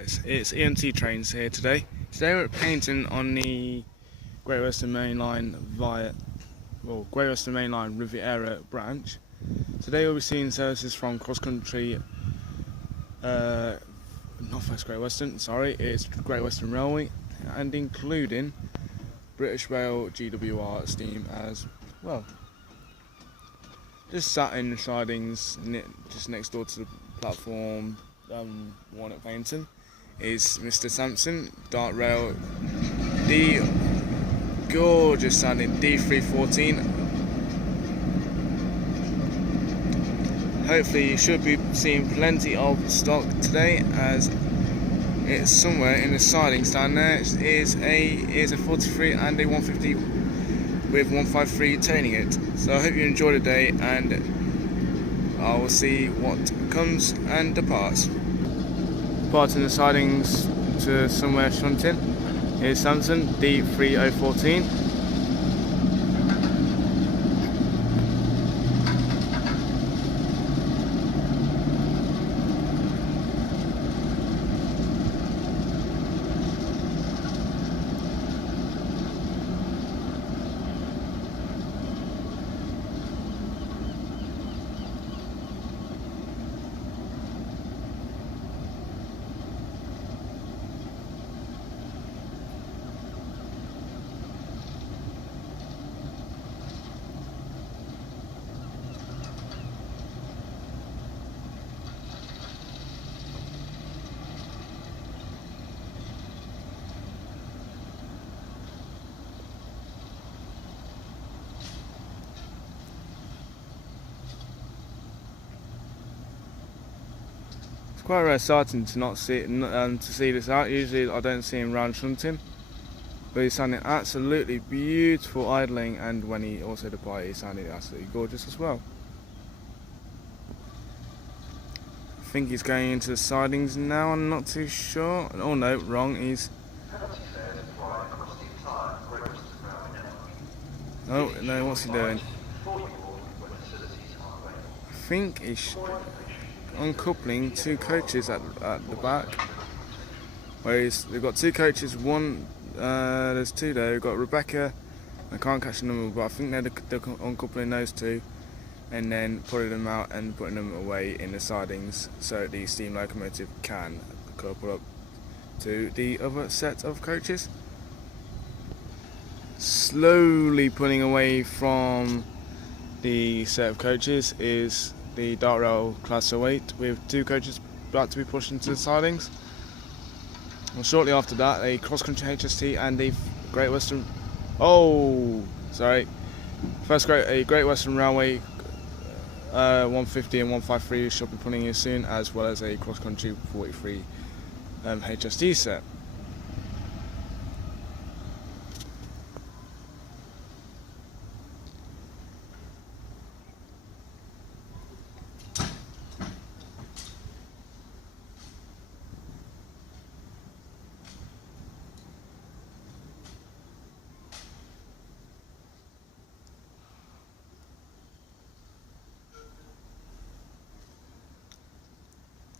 Guys, it's EMT Trains here today. Today we're at Paignton on the Great Western Main Line Great Western Main Line Riviera branch. Today we'll be seeing services from cross-country, Northwest Great Western, it's Great Western Railway, and including British Rail GWR steam as well. Just sat in the sidings just next door to the platform one at Paignton is Mr. Sampson, Dart Rail, the gorgeous sounding D314. Hopefully you should be seeing plenty of stock today, as it's somewhere in the sidings down there. It is a 43 and a 150 with 153 tailing it. So I hope you enjoy the day, and I will see what comes and departs. Departing the sidings to somewhere shunting is Samson D3014. It's quite rare sighting to not see to see this out. Usually I don't see him round shunting, but he's sounding absolutely beautiful idling, and when he also departed, he's sounding absolutely gorgeous as well. I think he's going into the sidings now, I'm not too sure. Oh no, wrong, he's... Oh no, what's he doing? I think he's uncoupling two coaches at the back. Whereas they've got two coaches, there's two there. We've got Rebecca, I can't catch the number, but I think they're uncoupling those two and then putting them out and putting them away in the sidings so the steam locomotive can couple up to the other set of coaches. Slowly pulling away from the set of coaches is the Dart Rail Class 08 with two coaches about to be pushed into the sidings. And shortly after that, a cross-country HST and a Great Western... a Great Western Railway 150 and 153 shall be pulling in soon, as well as a cross-country 43 HST set.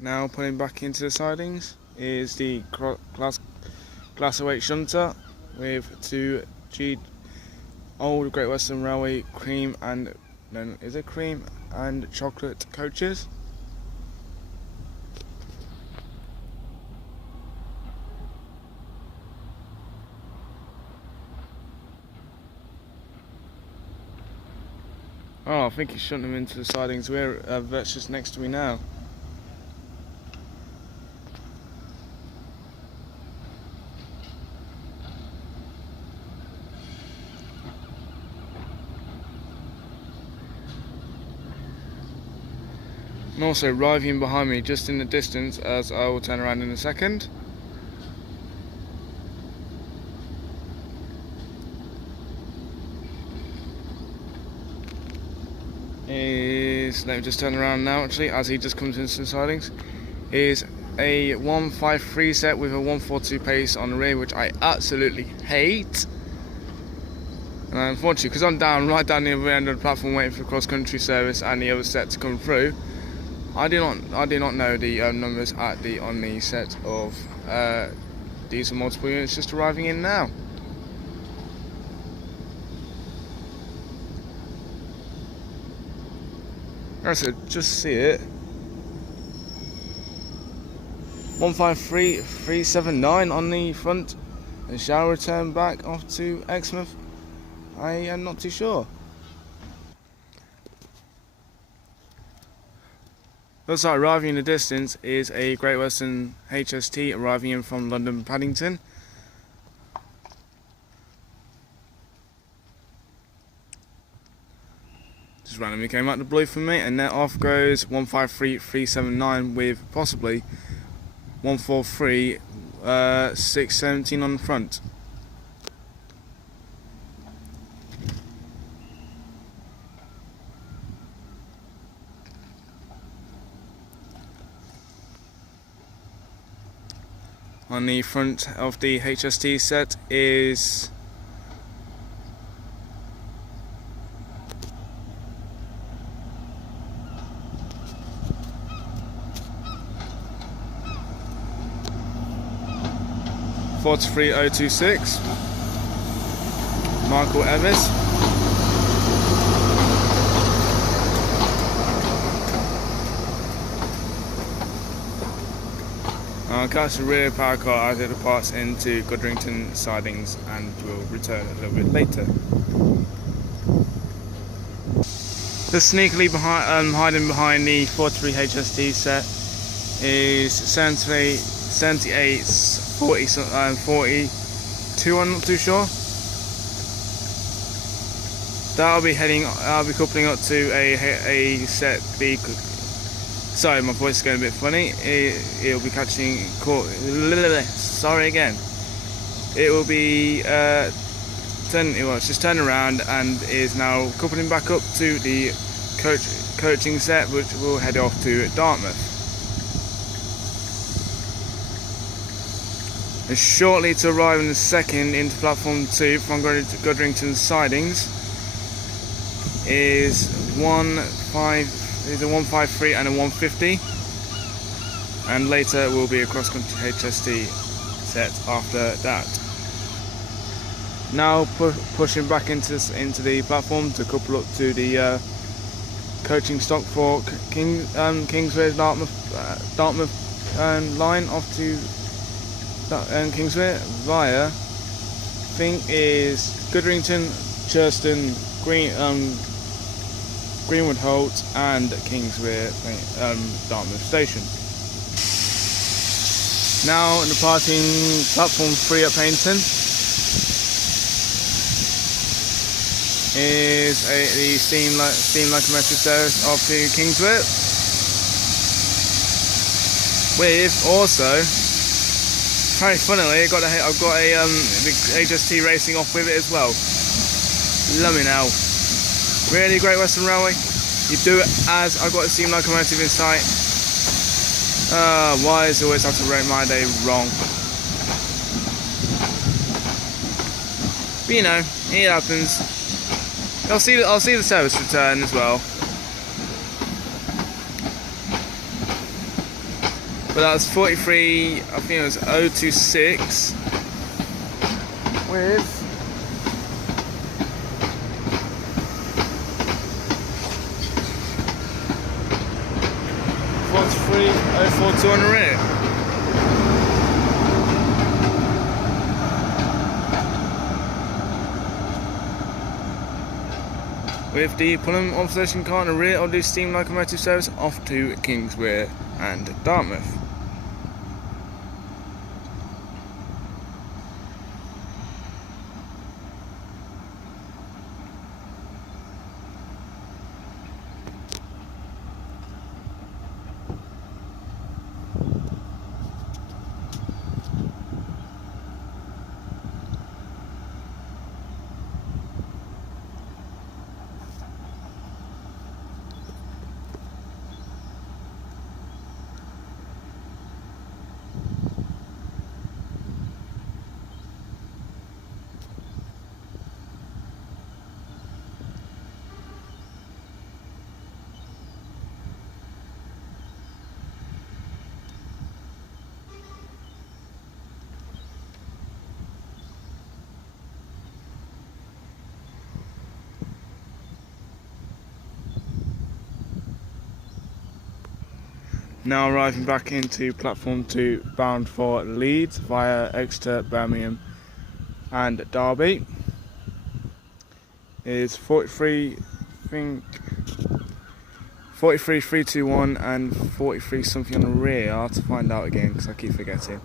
Now putting back into the sidings is the Class 08 shunter with two old Great Western Railway cream and chocolate coaches. Oh, I think he's shunting them into the sidings. That's just next to me now. And also arriving behind me just in the distance, as I will turn around in a second, let me just turn around now actually, as he just comes into the sidings, is a 153 set with a 142 pace on the rear, which I absolutely hate. And unfortunately, because I'm right down the other end of the platform waiting for cross-country service and the other set to come through, I do not know the numbers on the set of diesel multiple units just arriving in now. Alright, so just see it. 153379 on the front, and shall return back off to Exmouth. I am not too sure. Also arriving in the distance is a Great Western HST arriving in from London Paddington. Just randomly came out the blue for me, and then off goes 153379 with possibly 143 617 on the front. On the front of the HST set is $43,026, Michael Evers. I'll catch the rear power car as it departs into Godrington sidings and will return a little bit later. Just sneakily hiding behind the 43 HST set is 78 42, I'm not too sure. I'll be coupling up to a set B. Sorry, my voice is going a bit funny. It'll be catching. Sorry again. It will be it's just turned around and is now coupling back up to the coaching set, which will head off to Dartmouth. And shortly to arrive in the second into platform 2 from Godrington sidings is a 153 and a 150, and later will be a cross-country HST set after that. Now pushing back into the platform to couple up to the coaching stock for Kingswear Dartmouth line off to Kingswear via, I think is Godrington, Churston, Greenwood Holt and Kingswear Dartmouth station. Now departing platform 3 at Paignton is the steam locomotive service off to Kingswear, with also, very funnily, I've got a HST racing off with it as well. Lummy now. Really, Great Western Railway? You do it as I've got a steam locomotive in sight. Why does it always have to rate my day wrong? But you know, it happens. I'll see the service return as well. But that's 43, I think it was 026 with 042 on the rear. With the Plymouth observation car in the rear of the steam locomotive service off to Kingswear and Dartmouth. Now arriving back into platform 2, bound for Leeds via Exeter, Birmingham and Derby. Is 43, I think 43 321 and 43 something on the rear. I'll have to find out again because I keep forgetting.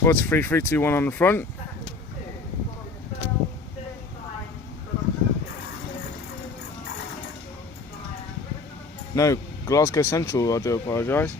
What's 3321 on the front? No, Glasgow Central, I do apologise.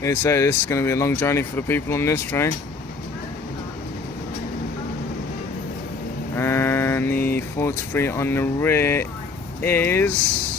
This is going to be a long journey for the people on this train. And the 43 on the rear is...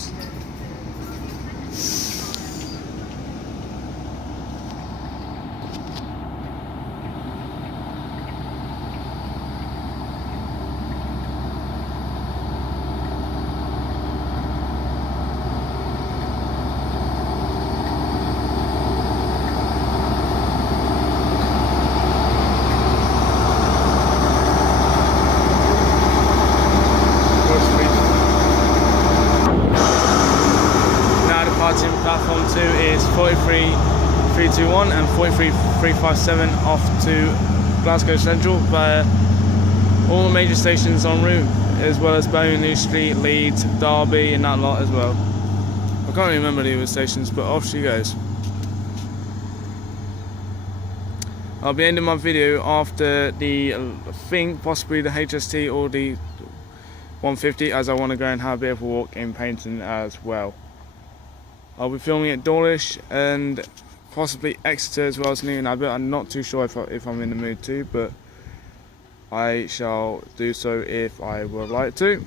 Platform 2 is 43 321 and 43 357 off to Glasgow Central via all the major stations en route, as well as Birmingham Street, Leeds, Derby and that lot as well. I can't remember the other stations, but off she goes. I'll be ending my video after the, I think possibly the HST or the 150, as I want to go and have a bit of a walk in Paignton as well. I'll be filming at Dawlish and possibly Exeter as well as Newton Abbot. I'm not too sure if I'm in the mood to, but I shall do so if I would like to.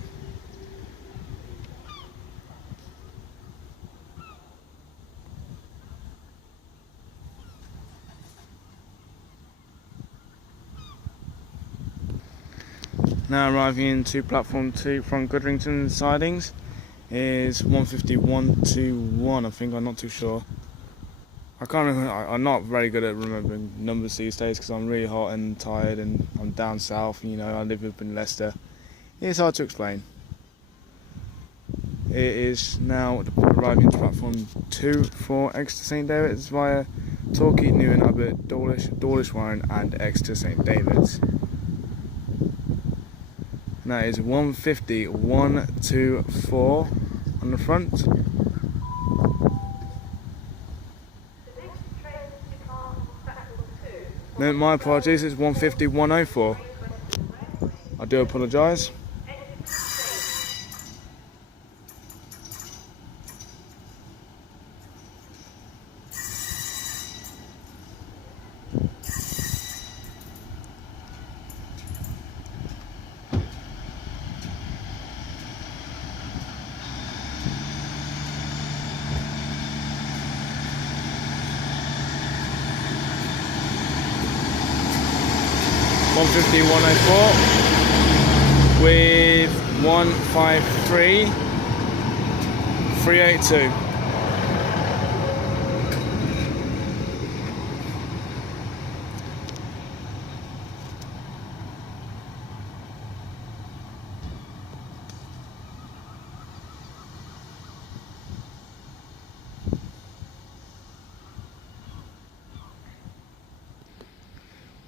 Now arriving into platform 2 from Goodrington sidings is 15121, I think. I'm not too sure. I can't remember. I'm not very good at remembering numbers these days because I'm really hot and tired and I'm down south, you know, I live up in Leicester. It's hard to explain. It is now arriving to platform 2 for Exeter St David's via Torquay, Newton Abbot, Dawlish Warren and Exeter St David's. And that is 150 124 on the front. No, my apologies, it's 150 104. I do apologise. One 104 with 153 382.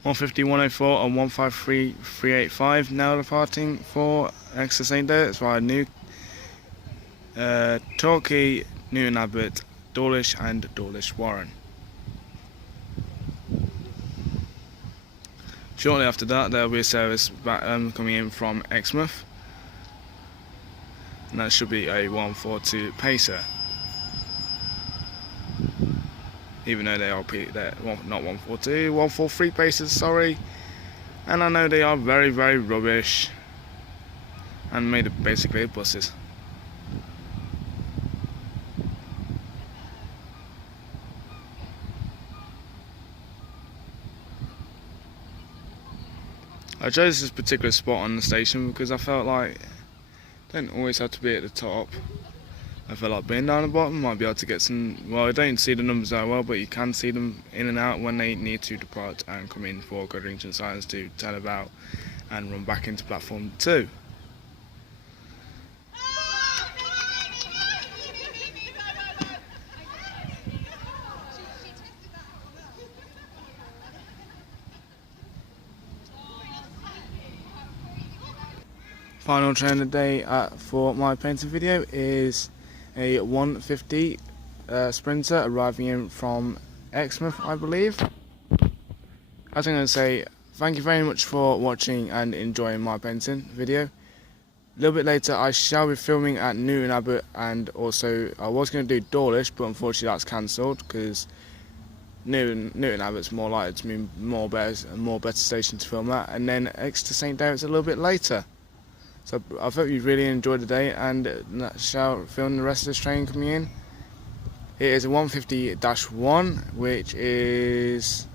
One 104 and 153 385 now departing for Exeter St David's via New Torquay, Newton Abbot, Dawlish and Dawlish Warren. Shortly after that there will be a service back, coming in from Exmouth, and that should be a 142 pacer. even though they're not 142, 143 paces, sorry. And I know they are very, very rubbish and made of basically buses. I chose this particular spot on the station because I felt like don't always have to be at the top. I felt like being down the bottom might be able to get some, well, I don't see the numbers that well, but you can see them in and out when they need to depart and come in for Godrington signs to tell about and run back into platform 2. Final train of the day for my Paignton video is a 150 Sprinter arriving in from Exmouth, I believe. As I'm going to say, thank you very much for watching and enjoying my Paignton video. A little bit later I shall be filming at Newton Abbot, and also I was going to do Dawlish, but unfortunately that's cancelled because Newton Abbot's more likely to be more better station to film at, and then Exeter St David's a little bit later. So I hope you really enjoyed the day, and shall film the rest of this train coming in. It is a 150-1, which is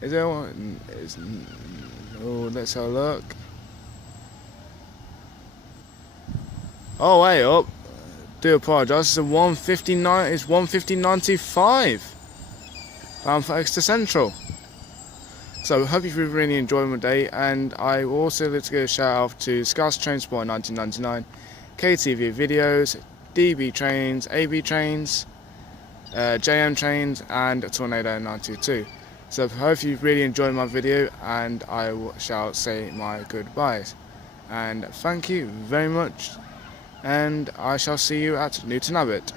there one? Oh, let's have a look. Oh, way up. Do apologise. It's a 159. It's 150.95. Bound for Exeter Central. So I hope you've really enjoyed my day, and I also like to give a shout out to Scouse Trainsport 1999, KTV Videos, DB Trains, AB Trains, JM Trains, and Tornado 922. So I hope you've really enjoyed my video, and I shall say my goodbyes. And thank you very much, and I shall see you at Newton Abbot.